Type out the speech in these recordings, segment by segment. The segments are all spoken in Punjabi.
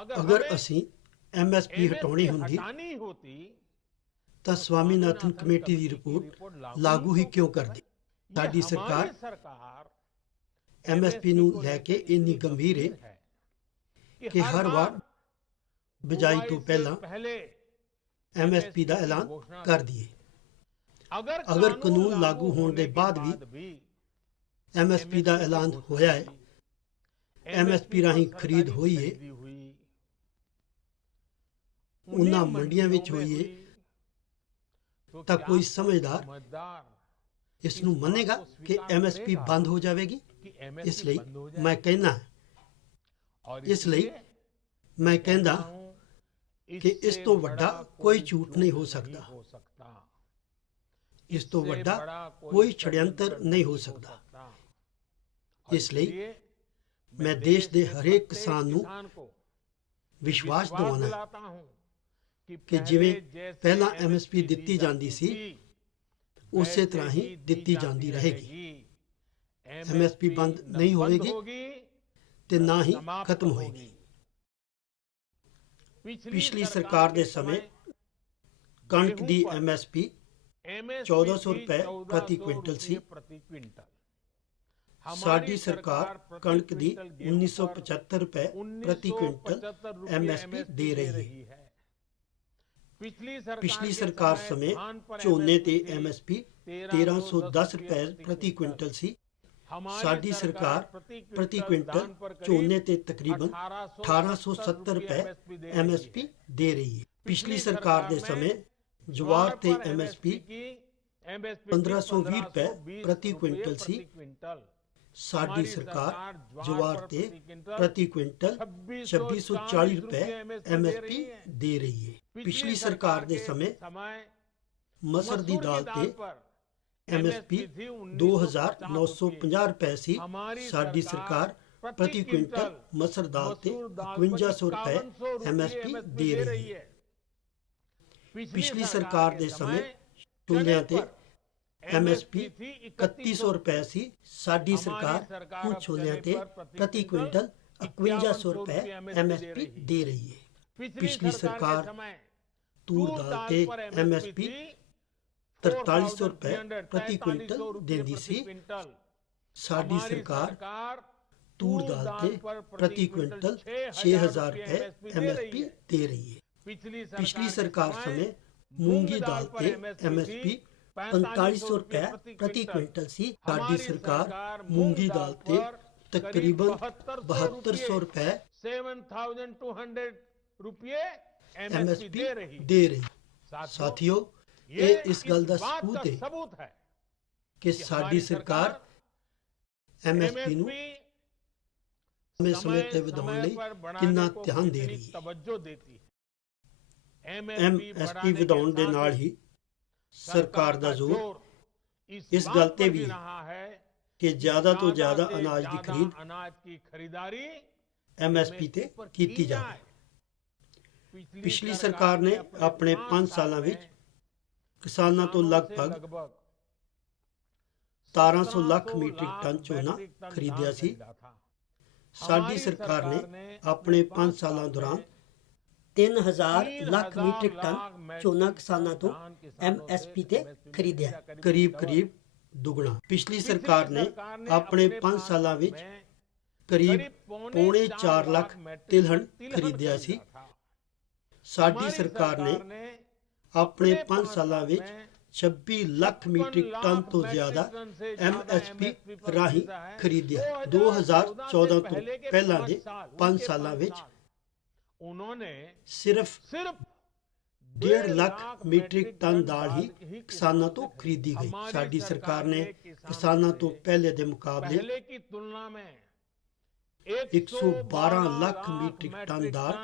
ਅਗਰ ਅਸੀਂ ਐਮਐਸਪੀ ਹਟਾਉਣੀ ਹੁੰਦੀ ਤਾਂ ਸਵਾਮੀਨਾਥਨ ਕਮੇਟੀ ਦੀ ਰਿਪੋਰਟ ਲਾਗੂ ਹੀ ਕਿਉਂ ਕਰਦੀ। ਸਾਡੀ ਸਰਕਾਰ ਐਮਐਸਪੀ ਨੂੰ ਲੈ ਕੇ ਇੰਨੀ ਗੰਭੀਰ ਹੈ ਕਿ ਹਰ ਵਾਰ ਬਿਜਾਈ ਤੋਂ ਪਹਿਲਾਂ ਐਮਐਸਪੀ ਦਾ ਐਲਾਨ ਕਰ ਦਈਏ। ਅਗਰ ਕਾਨੂੰਨ ਲਾਗੂ ਹੋਣ ਦੇ ਬਾਅਦ ਵੀ ਐਮਐਸਪੀ ਦਾ ਐਲਾਨ ਹੋਇਆ ਹੈ, ਐਮਐਸਪੀ ਰਾਹੀਂ ਖਰੀਦ ਹੋਈ ਹੈ, ਉਹਨਾਂ ਮੰਡੀਆਂ ਵਿੱਚ ਹੋਈ ਹੈ, ਤਾਂ ਕੋਈ ਸਮਝਦਾਰ ਇਸ ਨੂੰ ਮੰਨੇਗਾ ਕਿ ਐਮਐਸਪੀ ਬੰਦ ਹੋ ਜਾਵੇਗੀ। ਇਸ ਲਈ ਮੈਂ ਕਹਿੰਦਾ ਕਿ ਇਸ ਤੋਂ ਵੱਡਾ ਕੋਈ ਝੂਠ ਨਹੀਂ ਹੋ ਸਕਦਾ, ਇਸ ਤੋਂ ਵੱਡਾ ਕੋਈ ਛੜਯੰਤਰ ਨਹੀਂ ਹੋ ਸਕਦਾ। ਇਸ ਲਈ ਮੈਂ ਦੇਸ਼ ਦੇ ਹਰੇਕ ਕਿਸਾਨ ਨੂੰ ਵਿਸ਼ਵਾਸ ਦਿਵਾਉਣਾ ਕਿ ਜਿਵੇਂ ਪਹਿਲਾਂ ਐਮਐਸਪੀ ਦਿੱਤੀ ਜਾਂਦੀ ਸੀ, ਉਸੇ ਤਰ੍ਹਾਂ ਹੀ ਦਿੱਤੀ ਜਾਂਦੀ ਰਹੇਗੀ। ਐਮਐਸਪੀ ਬੰਦ ਨਹੀਂ ਹੋਵੇਗੀ ਤੇ ਨਾ ਹੀ ਖਤਮ ਹੋਏਗੀ। ਪਿਛਲੀ ਸਰਕਾਰ ਦੇ ਸਮੇਂ ਕਣਕ ਦੀ ਐਮਐਸਪੀ 1400 ਰੁਪਏ ਪ੍ਰਤੀ ਕੁਇੰਟਲ ਸੀ। ਸਾਡੀ ਸਰਕਾਰ ਕਣਕ ਦੀ 1975 ਰੁਪਏ ਪ੍ਰਤੀ ਕੁਇੰਟਲ ਐਮਐਸਪੀ ਦੇ ਰਹੀ ਹੈ। ਪਿਛਲੀ ਸਰਕਾਰ ਸਮੇਂ ਝੋਨੇ ਤੇ ਐਮਐਸਪੀ 1310 ਰੁਪਏ ਪ੍ਰਤੀ ਕੁਇੰਟਲ ਸੀ। ਸਾਡੀ ਸਰਕਾਰ ਪ੍ਰਤੀ ਕੁਇੰਟਲ ਝੋਨੇ ਤੇ ਤਕਰੀਬਨ 1870 ਰੁਪਏ ਐਮਐਸਪੀ ਦੇ ਰਹੀ ਹੈ। ਪਿਛਲੀ ਸਰਕਾਰ ਦੇ ਸਮੇਂ ਜਵਾਰ ਤੇ ਐਮਐਸਪੀ 1520 ਰੁਪਏ ਪ੍ਰਤੀ ਕੁਇੰਟਲ ਸੀ। ਸਾਡੀ ਸਰਕਾਰ ਜਵਾਰ ਤੇ ਪ੍ਰਤੀ ਕੁਇੰਟਲ 2640 ਰੁਪਏ ਐਮਐਸਪੀ ਦੇ ਰਹੀ ਹੈ। ਪਿਛਲੀ ਸਰਕਾਰ ਦੇ ਸਮੇਂ ਮਸਰ ਦੀ ਦਾਲ ਤੇ ਐਮਐਸਪੀ 2950 ਰੁਪਏ ਸੀ। ਸਾਡੀ ਸਰਕਾਰ ਪ੍ਰਤੀ ਕੁਇੰਟਲ ਮਸਰ ਦਾਲ ਤੇ 5100 ਰੁਪਏ ਐਮਐਸਪੀ ਦੇ ਰਹੀ ਹੈ। ਪਿਛਲੀ ਸਰਕਾਰ ਦੇ ਸਮੇਂ ਛੋਲਿਆਂ ਤੇ ਐਮਐਸਪੀ 3100 ਰੁਪਏ ਸੀ। ਸਾਡੀ ਸਰਕਾਰ ਹੁਣ ਛੋਲਿਆਂ ਤੇ ਪ੍ਰਤੀ ਕੁਇੰਟਲ 5100 ਰੁਪਏ ਐਮਐਸਪੀ ਦੇ ਰਹੀ ਹੈ। ਪਿਛਲੀ ਸਰਕਾਰ ਤੂਰ ਦਾਲ ਤੇ ਐਮਐਸਪੀ 4300 ਰੁਪਏ ਪ੍ਰਤੀ ਕੁਇੰਟਲ ਦਿੰਦੀ ਸੀ। ਸਾਡੀ ਸਰਕਾਰ ਤੂਰ ਦਾਲ ਤੇ ਪ੍ਰਤੀ ਕੁਇੰਟਲ 6000 ਰੁਪਏ ਐਮਐਸਪੀ ਦੇ ਰਹੀ ਹੈ। ਪਿਛਲੀ ਸਰਕਾਰ ਸਮੇਂ ਮੂੰਗੀ ਦਾਲ ਤੇ ਐਮਐਸਪੀ 4500 ਰੁਪਏ ਪ੍ਰਤੀ ਕੁਇੰਟਲ ਸੀ। ਸਾਡੀ ਸਰਕਾਰ ਮੂੰਗੀ ਦਾਲ ਤੇ ਤਕਰੀਬਨ 7200 ਰੁਪਏ ਐਮਐਸਪੀ ਦੇ ਰਹੀ। ਸਾਥੀਓ, ਇਹ ਇਸ ਗੱਲ ਦਾ ਸਬੂਤ ਹੈ ਕਿ ਸਾਡੀ ਸਰਕਾਰ ਐਮਐਸਪੀ ਨੂੰ ਸਮੇਂ ਤੇ ਵਧਾਉਣ ਲਈ ਕਿੰਨਾ ਧਿਆਨ ਦੇ ਰਹੀ ਹੈ। ਐਮਐਸਪੀ ਵਧਾਉਣ ਦੇ ਨਾਲ ਹੀ ਸਰਕਾਰ ਦਾ ਜ਼ੋਰ ਇਸ ਗੱਲ ਤੇ ਵੀ ਹੈ ਕਿ ਜ਼ਿਆਦਾ ਤੋਂ ਜ਼ਿਆਦਾ ਅਨਾਜ ਦੀ ਖਰੀਦਾਰੀ ਐਮਐਸਪੀ ਤੇ ਕੀਤੀ ਜਾਵੇ। ਪਿਛਲੀ ਸਰਕਾਰ ਨੇ ਆਪਣੇ 5 ਸਾਲਾਂ ਵਿੱਚ ਕਿਸਾਨਾਂ ਤੋਂ ਲਗਭਗ 1700 ਲੱਖ ਮੀਟ੍ਰਿਕ ਟਨ ਝੋਨਾ ਖਰੀਦਿਆ ਸੀ। ਸਾਡੀ ਸਰਕਾਰ ਨੇ ਆਪਣੇ 5 ਸਾਲਾਂ ਦੌਰਾਨ 3000 ਲੱਖ ਮੀਟ੍ਰਿਕ ਟਨ ਝੋਨਾ ਕਿਸਾਨਾਂ ਤੋਂ ਐਮਐਸਪੀ ਤੇ ਖਰੀਦਿਆ, ਕਰੀਬ ਦੁਗਣਾ। ਪਿਛਲੀ ਸਰਕਾਰ ਨੇ ਆਪਣੇ 5 ਸਾਲਾਂ ਵਿੱਚ ਕਰੀਬ 4.25 ਲੱਖ ਤਿਲਹਣ ਖਰੀਦਿਆ ਸੀ। ਸਾਡੀ ਸਰਕਾਰ ਨੇ ਆਪਣੇ 5 ਸਾਲਾਂ ਵਿੱਚ 26 ਲੱਖ ਮੀਟ੍ਰਿਕ ਟਨ ਤੋਂ ਜ਼ਿਆਦਾ ਐਮਐਸਪੀ ਰਾਹੀਂ ਖਰੀਦਿਆ। 2014 ਤੋਂ ਪਹਿਲਾਂ ਦੇ 5 ਸਾਲਾਂ ਵਿੱਚ ਸਿਰਫ 1.5 ਲੱਖ ਮੀਟ੍ਰਿਕ ਟਨ ਦਾਲ ਹੀ ਕਿਸਾਨਾਂ ਤੋਂ ਖਰੀਦੀ ਗਈ। ਸਾਡੀ ਸਰਕਾਰ ਨੇ ਕਿਸਾਨਾਂ ਤੋਂ ਪਹਿਲੇ ਦੇ ਮੁਕਾਬਲੇ 112 ਲੱਖ ਮੀਟ੍ਰਿਕ ਟਨ ਦਾਲ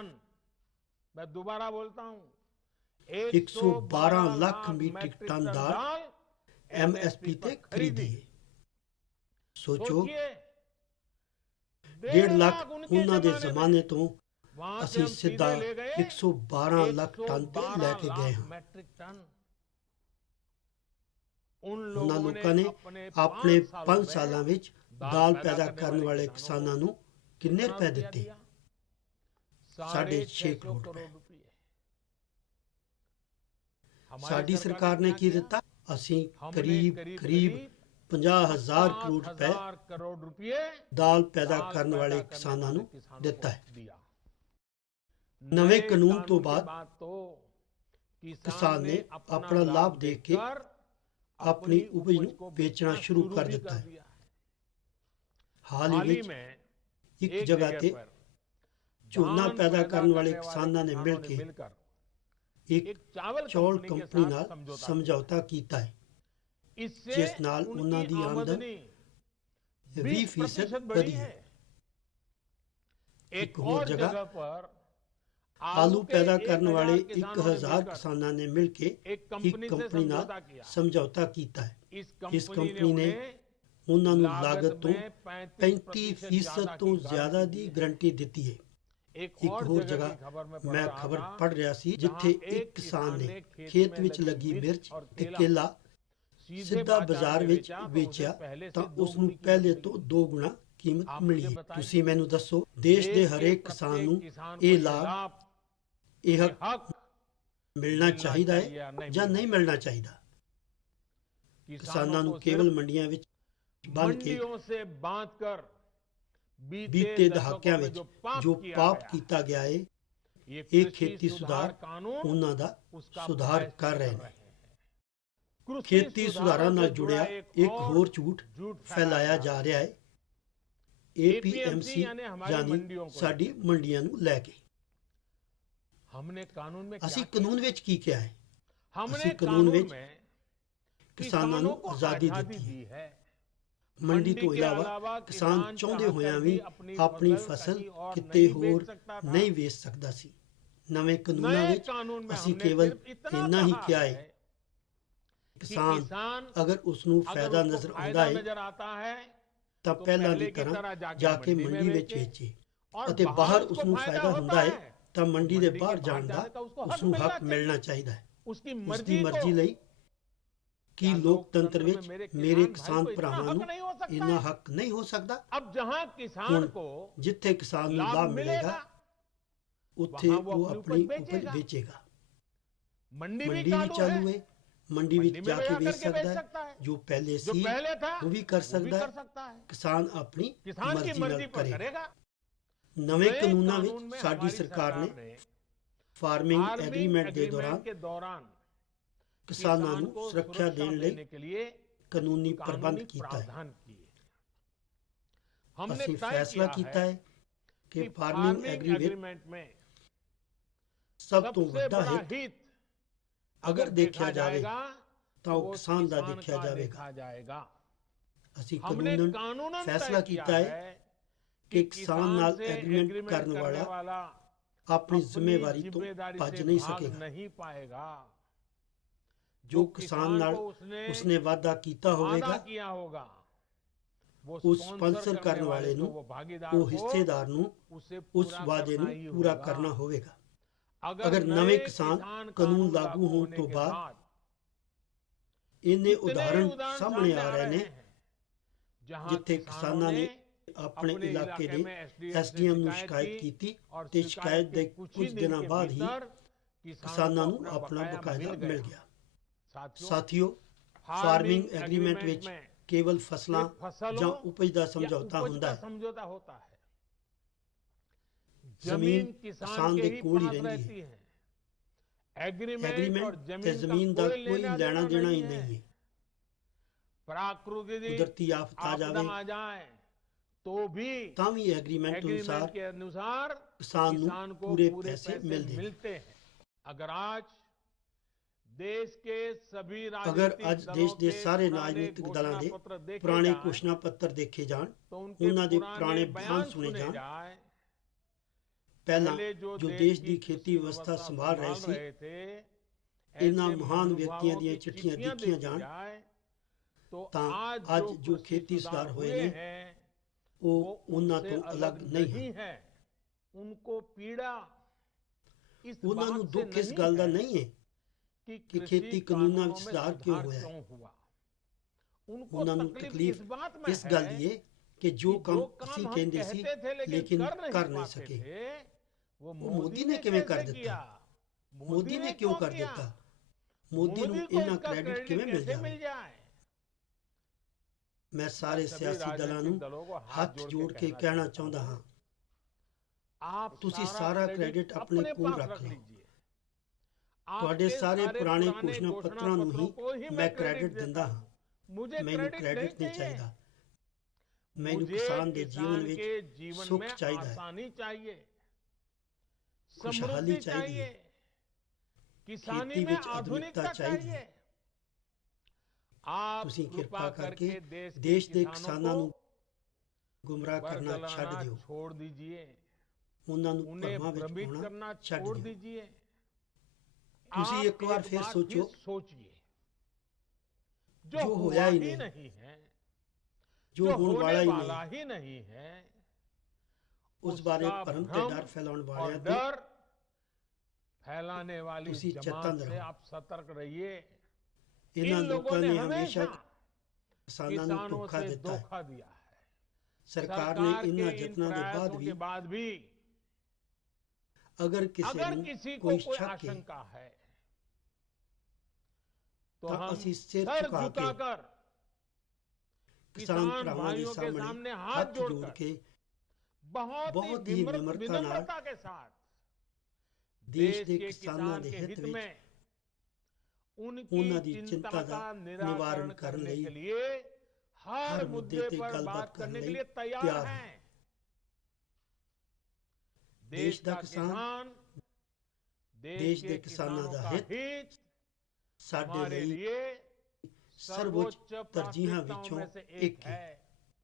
112 ਲੱਖ ਮੀਟ੍ਰਿਕ ਟਨ ਦਾਲ ਐਮਐਸਪੀ ਤੇ ਖਰੀਦੀ ਹੈ। ਸੋਚੋ, 1.5 ਲੱਖ ਉਹਨਾਂ ਦੇ ਜ਼ਮਾਨੇ ਤੋਂ ਅਸੀਂ ਸਿੱਧਾ 112 ਲੱਖ ਟਨ ਤੇ ਲੈ ਕੇ ਗਏ ਹਾਂ। ਉਹਨਾਂ ਲੋਕਾਂ ਨੇ ਆਪਣੇ 5 ਸਾਲਾਂ ਵਿੱਚ ਦਾਲ ਪੈਦਾ ਕਰਨ ਵਾਲੇ ਕਿਸਾਨਾਂ ਨੂੰ ਕਿੰਨੇ ਰੁਪਏ ਦਿੱਤੇ? साढ़े 6 करोड़ रुपए। ਸਾਡੀ ਸਰਕਾਰ ਨੇ ਕੀ ਦਿੱਤਾ? ਅਸੀਂ ਕਰੀਬ 50,000 ਕਰੋੜ ਰੁਪਏ ਦਾਲ ਪੈਦਾ ਕਰਨ ਵਾਲੇ ਕਿਸਾਨਾਂ ਨੂੰ ਦਿੱਤਾ ਹੈ। ਨਵੇਂ ਕਾਨੂੰਨ ਤੋਂ ਬਾਅਦ ਕਿਸਾਨ ਨੇ ਆਪਣਾ ਲਾਭ ਦੇਖ ਕੇ ਆਪਣੀ ਉਪਜ ਨੂੰ ਵੇਚਣਾ ਸ਼ੁਰੂ ਕਰ ਦਿੱਤਾ ਹੈ। ਹਾਲ ਹੀ ਵਿੱਚ ਇੱਕ ਜਗ੍ਹਾ ਤੇ ਝੋਨਾ ਪੈਦਾ ਕਰਨ ਵਾਲੇ ਕਿਸਾਨਾਂ ਨੇ ਮਿਲ ਕੇ ਇੱਕ ਚੌਲ ਕੰਪਨੀ ਨਾਲ ਸਮਝੌਤਾ ਕੀਤਾ ਹੈ, ਜਿਸ ਨਾਲ ਉਹਨਾਂ ਦੀ ਆਮਦਨ 20% ਵਧੀ ਹੈ। ਇੱਕ ਹੋਰ ਜਗ੍ਹਾ ਆਲੂ ਪੈਦਾ ਕਰਨ ਵਾਲੇ 1000 ਕਿਸਾਨਾਂ ਨੇ ਮਿਲ ਕੇ ਇੱਕ ਕੰਪਨੀ ਨਾਲ ਸਮਝੌਤਾ ਕੀਤਾ ਹੈ। ਇਸ ਕੰਪਨੀ ਨੇ ਉਹਨਾਂ ਨੂੰ ਲਾਗਤ ਤੋਂ 35% ਤੋਂ ਜ਼ਿਆਦਾ ਦੀ ਗਰੰਟੀ ਦਿੱਤੀ ਹੈ। ਇੱਕ ਹੋਰ ਜਗ੍ਹਾ ਮੈਂ ਖਬਰ ਪੜ੍ਹ ਰਿਹਾ ਸੀ, ਜਿੱਥੇ ਇੱਕ ਕਿਸਾਨ ਨੇ ਖੇਤ ਵਿੱਚ ਲੱਗੀ ਮਿਰਚ ਤੇ ਕੇਲਾ ਸਿੱਧਾ ਬਾਜ਼ਾਰ ਵਿੱਚ ਵੇਚਿਆ ਤਾਂ ਉਸ ਨੂੰ ਪਹਿਲੇ ਤੋਂ 2 ਗੁਣਾ ਕੀਮਤ ਮਿਲੀ ਹੈ। ਤੁਸੀਂ ਮੈਨੂੰ ਦੱਸੋ, ਦੇਸ਼ ਦੇ ਹਰੇਕ ਕਿਸਾਨ ਨੂੰ ਇਹ ਲਾਭ, ਇਹ ਹੱਕ ਮਿਲਣਾ ਚਾਹੀਦਾ ਹੈ ਜਾਂ ਨਹੀਂ ਮਿਲਣਾ ਚਾਹੀਦਾ? ਕਿਸਾਨਾਂ ਨੂੰ ਕੇਵਲ ਮੰਡੀਆਂ ਵਿੱਚ ਬੰਦ ਕੇ ਬੀਤੇ ਦਹਾਕਿਆਂ ਵਿੱਚ ਜੋ ਪਾਪ ਕੀਤਾ ਗਿਆ ਹੈ, ਇਹ ਖੇਤੀ ਸੁਧਾਰ ਉਹਨਾਂ ਦਾ ਸੁਧਾਰ ਕਰ ਰਹੇ ਨੇ। ਖੇਤੀ ਸੁਧਾਰਾਂ ਨਾਲ ਜੁੜਿਆ ਇੱਕ ਹੋਰ ਝੂਠ ਫੈਲਾਇਆ ਜਾ ਰਿਹਾ ਹੈ, APMC ਯਾਨੀ ਸਾਡੀ ਮੰਡੀਆਂ ਨੂੰ ਲੈ ਕੇ। ਅਸੀਂ ਕਾਨੂੰਨ ਵਿੱਚ ਕੀ ਕਿਹਾ ਹੈ? ਅਸੀਂ ਕਾਨੂੰਨ ਵਿੱਚ ਕਿਸਾਨਾਂ ਨੂੰ ਆਜ਼ਾਦੀ ਦਿੱਤੀ ਹੈ। ਮੰਡੀ ਤੋਂ ਇਲਾਵਾ ਕਿਸਾਨ ਚਾਹੁੰਦੇ ਹੋਇਆਂ ਵੀ ਆਪਣੀ ਫਸਲ ਕਿਤੇ ਹੋਰ ਨਹੀਂ ਵੇਚ ਸਕਦਾ ਸੀ। ਨਵੇਂ ਕਾਨੂੰਨਾਂ ਵਿੱਚ ਅਸੀਂ ਕੇਵਲ ਇੰਨਾ ਹੀ ਕਿਹਾ ਹੈ, ਕਿਸਾਨ ਅਗਰ ਉਸ ਨੂੰ ਫਾਇਦਾ ਨਜ਼ਰ ਆਉਂਦਾ ਹੈ ਤਾਂ ਪਹਿਲਾਂ ਦੀ ਤਰ੍ਹਾਂ ਜਾ ਕੇ ਮੰਡੀ ਵਿੱਚ ਵੇਚੇ, ਅਤੇ ਬਾਹਰ ਉਸ ਨੂੰ ਫਾਇਦਾ ਹੁੰਦਾ ਹੈ ਤਾਂ ਮੰਡੀ ਦੇ ਬਾਹਰ ਜਾਣ ਦਾ ਉਸ ਨੂੰ ਹੱਕ ਮਿਲਣਾ ਚਾਹੀਦਾ ਹੈ। ਉਸ ਦੀ ਮਰਜ਼ੀ ਲਈ ਕੀ ਲੋਕਤੰਤਰ ਵਿੱਚ ਮੇਰੇ ਕਿਸਾਨ ਭਰਾਵਾਂ ਨੂੰ ਇੰਨਾ ਹੱਕ ਨਹੀਂ ਹੋ ਸਕਦਾ? ਹੁਣ ਜਿੱਥੇ ਕਿਸਾਨ ਨੂੰ ਲਾਭ ਮਿਲੇਗਾ ਉੱਥੇ ਉਹ ਆਪਣੀ ਉਪਜ ਵੇਚੇਗਾ। ਮੰਡੀ ਵੀ ਚਾਲੂ ਹੈ, ਮੰਡੀ ਵਿੱਚ ਜਾ ਕੇ ਵੇਚ ਸਕਦਾ ਹੈ। ਜੋ ਪਹਿਲੇ ਸੀ ਉਹ ਵੀ ਕਰ ਸਕਦਾ ਹੈ। ਕਿਸਾਨ ਆਪਣੀ ਮਰਜ਼ੀ ਨਾਲ ਕਰੇਗਾ। ਨਵੇਂ ਕਾਨੂੰਨਾਂ ਵਿੱਚ ਸਾਡੀ ਸਰਕਾਰ ਨੇ ਫਾਰਮਿੰਗ ਐਗਰੀਮੈਂਟ ਦੇ ਦੌਰਾਨ ਕਿਸਾਨਾਂ ਨੂੰ ਸੁਰੱਖਿਆ ਦੇਣ ਲਈ ਕਾਨੂੰਨੀ ਪ੍ਰਬੰਧ ਕੀਤਾ ਹੈ। ਅਸੀਂ ਫੈਸਲਾ ਕੀਤਾ ਹੈ ਕਿ ਫਾਰਮਿੰਗ ਐਗਰੀਮੈਂਟ ਸਭ ਤੋਂ ਵੱਡਾ ਹਿੱਤ ਅਗਰ ਦੇਖਿਆ ਜਾਵੇ ਤਾਂ ਉਹ ਕਿਸਾਨ ਦਾ ਦੇਖਿਆ ਜਾਵੇਗਾ। ਅਸੀਂ ਕਾਨੂੰਨਨ ਫੈਸਲਾ ਕੀਤਾ ਹੈ ਕਿ ਕਿਸਾਨ ਨਾਲ ਐਗਰੀਮੈਂਟ ਕਰਨ ਵਾਲਾ ਆਪਣੀ ਜ਼ਿੰਮੇਵਾਰੀ ਤੋਂ ਭੱਜ ਨਹੀਂ ਸਕੇਗਾ। ਜੋ ਕਿਸਾਨ ਨਾਲ ਉਸਨੇ ਵਾਅਦਾ ਕੀਤਾ ਹੋਵੇਗਾ, ਉਸ ਸਪਾਂਸਰ ਕਰਨ ਵਾਲੇ ਨੂੰ, ਉਹ ਹਿੱਸੇਦਾਰ ਨੂੰ ਉਸ ਵਾਅਦੇ ਨੂੰ ਪੂਰਾ ਕਰਨਾ ਹੋਵੇਗਾ। ਅਗਰ ਨਵੇਂ ਕਿਸਾਨ ਕਾਨੂੰਨ ਲਾਗੂ ਹੋਣ ਤੋਂ ਬਾਅਦ ਇੰਨੇ ਉਦਾਹਰਣ ਸਾਹਮਣੇ ਆ ਰਹੇ ਨੇ ਜਿੱਥੇ ਕਿਸਾਨਾਂ ਨੇ ਆਪਣੇ ਇਲਾਕੇ ਦੇ SDM ਨੂੰ ਸ਼ਿਕਾਇਤ ਕੀਤੀ ਤੇ ਸ਼ਿਕਾਇਤ ਦੇ ਕੁਝ ਦਿਨਾਂ ਬਾਅਦ ਹੀ ਕਿਸਾਨਾਂ ਨੂੰ ਆਪਣਾ ਬਕਾਇਆ ਮਿਲ ਗਿਆ। ਸਾਥੀਓ, ਫਾਰਮਿੰਗ ਐਗਰੀਮੈਂਟ ਵਿੱਚ ਕੇਵਲ ਫਸਲਾਂ ਜਾਂ ਉਪਜ ਦਾ ਸਮਝੌਤਾ ਹੁੰਦਾ ਹੈ। ਜ਼ਮੀਨ ਕਿਸਾਨ ਦੇ ਕੋਲ ਹੀ ਰਹਿੰਦੀ ਹੈ। ਐਗਰੀਮੈਂਟ ਤੇ ਜ਼ਮੀਨ ਦਾ ਕੋਈ ਲੈਣਾ ਦੇਣਾ ਹੀ ਨਹੀਂ ਹੈ। ਕੁਦਰਤੀ ਆਫਤ ਆ ਜਾਵੇ ਤਾਂ ਵੀ ਐਗਰੀਮੈਂਟ ਅਨੁਸਾਰ ਕਿਸਾਨ ਨੂੰ ਪੂਰੇ ਪੈਸੇ ਮਿਲਦੇ हैं। ਅਗਰ ਅੱਜ ਦੇਸ਼ ਦੇ ਸਾਰੇ ਰਾਜਨੀਤਿਕ ਦਲਾਂ ਦੇ ਪੁਰਾਣੇ ਘੋਸ਼ਣਾ ਪੱਤਰ ਦੇਖੇ ਜਾਣ, ਉਹਨਾਂ ਦੇ ਪੁਰਾਣੇ ਬਿਆਨ ਸੁਣੇ ਜਾਣ, ਪਹਿਲਾਂ ਜੋ ਦੇਸ਼ ਦੀ ਖੇਤੀ ਵਿਵਸਥਾ ਸੰਭਾਲ ਰਹੇ ਸੀ, ਇਹਨਾਂ ਮਹਾਨ ਵਿਅਕਤੀਆਂ ਦੀਆਂ ਚਿੱਠੀਆਂ ਦੇਖੀਆਂ ਜਾਣ, ਤਾਂ ਅੱਜ ਜੋ ਖੇਤੀ ਸੁਧਾਰ ਹੋਏ ਨੇ ਉਹ ਉਹਨਾਂ ਤੋਂ ਅਲੱਗ ਨਹੀਂ ਹੈ। ਉਹਨਾਂ ਨੂੰ ਦੁੱਖ ਇਸ ਗੱਲ ਦਾ ਨਹੀਂ ਹੈ ਕਿ ਖੇਤੀ ਕਾਨੂੰਨਾਂ ਵਿੱਚ ਸੁਧਾਰ ਕਿਉਂ ਹੋਇਆ ਹੈ। ਉਹਨਾਂ ਨੂੰ ਤਕਲੀਫ ਇਸ ਗੱਲ ਦੀ ਹੈ ਕਿ ਜੋ ਕੰਮ ਅਸੀਂ ਕਹਿੰਦੇ ਸੀ ਲੇਕਿਨ ਕਰ ਨਹੀਂ ਸਕੇ, ਉਹ ਮੋਦੀ ਨੇ ਕਿਵੇਂ ਕਰ ਦਿੱਤਾ? ਮੋਦੀ ਨੇ ਕਿਉਂ ਕਰ ਦਿੱਤਾ? ਮੋਦੀ ਨੂੰ ਇੰਨਾ ਕ੍ਰੈਡਿਟ ਕਿਵੇਂ ਮਿਲ ਜਾਵੇ? ਮੈਂ ਸਾਰੇ ਸਿਆਸੀ ਦਲਾਂ ਨੂੰ ਹੱਥ ਜੋੜ ਕੇ ਕਹਿਣਾ ਚਾਹੁੰਦਾ ਹਾਂ, ਤੁਸੀਂ ਸਾਰਾ ਕ੍ਰੈਡਿਟ ਆਪਣੇ ਕੋਲ ਰੱਖ ਲਓ। ਤੁਹਾਡੇ ਸਾਰੇ ਪੁਰਾਣੇ ਘੋਸ਼ਣਾ ਪੱਤਰਾਂ ਨੂੰ ਹੀ ਮੈਂ ਕ੍ਰੈਡਿਟ ਦਿੰਦਾ ਹਾਂ। ਮੈਨੂੰ ਕ੍ਰੈਡਿਟ ਨਹੀਂ ਚਾਹੀਦਾ। ਮੈਨੂੰ ਕਿਸਾਨ ਦੇ ਜੀਵਨ ਵਿੱਚ ਸੁੱਖ ਚਾਹੀਦਾ ਹੈ, ਖੁਸ਼ਹਾਲੀ ਚਾਹੀਦੀ ਹੈ, ਖੇਤੀ ਵਿੱਚ ਆਧੁਨਿਕਤਾ ਚਾਹੀਦੀ ਹੈ। ਤੁਸੀਂ ਕਿਰਪਾ ਕਰਕੇ ਦੇਸ਼ ਦੇ ਕਿਸਾਨਾਂ ਨੂੰ ਗੁੰਮਰਾਹ ਕਰਨਾ ਛੱਡ ਦਿਓ। ਉਹਨਾਂ ਨੂੰ ਭਰਮਾਂ ਵਿੱਚ ਪਾਉਣਾ ਛੱਡ ਦਿਓ। ਤੁਸੀਂ ਇੱਕ ਵਾਰ ਫਿਰ ਸੋਚੋ, ਜੋ ਹੋਇਆ ਹੀ ਨਹੀਂ, ਜੋ ਹੋਣ ਵਾਲਾ ਹੀ ਨਹੀਂ, ਉਸ ਬਾਰੇ ਭਰਮ ਤੇ ਡਰ ਫੈਲਾਉਣ ਵਾਲਿਆਂ ਤੇ ਤੁਸੀਂ ਚੇਤੰਨ ਰਹੋ। ਇਹਨਾਂ ਲੋਕਾਂ ਨੇ ਹਮੇਸ਼ਾ ਕਿਸਾਨਾਂ ਨੂੰ ਧੋਖਾ ਦਿੱਤਾ ਹੈ। ਸਰਕਾਰ ਨੇ ਇਹਨਾਂ ਯਤਨਾਂ ਦੇ ਬਾਅਦ ਵੀ ਅਗਰ ਕਿਸੇ ਨੂੰ ਕੋਈ ਸ਼ੱਕ ਹੈ ਤਾਂ ਅਸੀਂ ਸਿਰ ਝੁਕਾ ਕੇ ਕਿਸਾਨ ਭਰਾਵਾਂ ਦੇ ਸਾਹਮਣੇ ਹੱਥ ਜੋੜ ਕੇ ਬਹੁਤ ਹੀ ਨਿਮਰਤਾ ਨਾਲ ਦੇਸ਼ ਦੇ ਕਿਸਾਨਾਂ ਦੇ ਹਿੱਤ ਵਿੱਚ ਉਹਨਾਂ ਦੀ ਚਿੰਤਾ ਦਾ ਨਿਵਾਰਨ ਕਰਨ ਲਈ ਹਰ ਮੁੱਦੇ ਤੇ ਗੱਲਬਾਤ ਕਰਨ ਲਈ ਤਿਆਰ ਹਾਂ। ਦੇਸ਼ ਦਾ ਕਿਸਾਨ, ਦੇਸ਼ ਦੇ ਕਿਸਾਨਾਂ ਦਾ ਹਿੱਤ ਸਾਡੇ ਲਈ ਸਰਵਉੱਚ ਤਰਜੀਹਾਂ ਵਿੱਚੋਂ ਇੱਕ ਹੈ।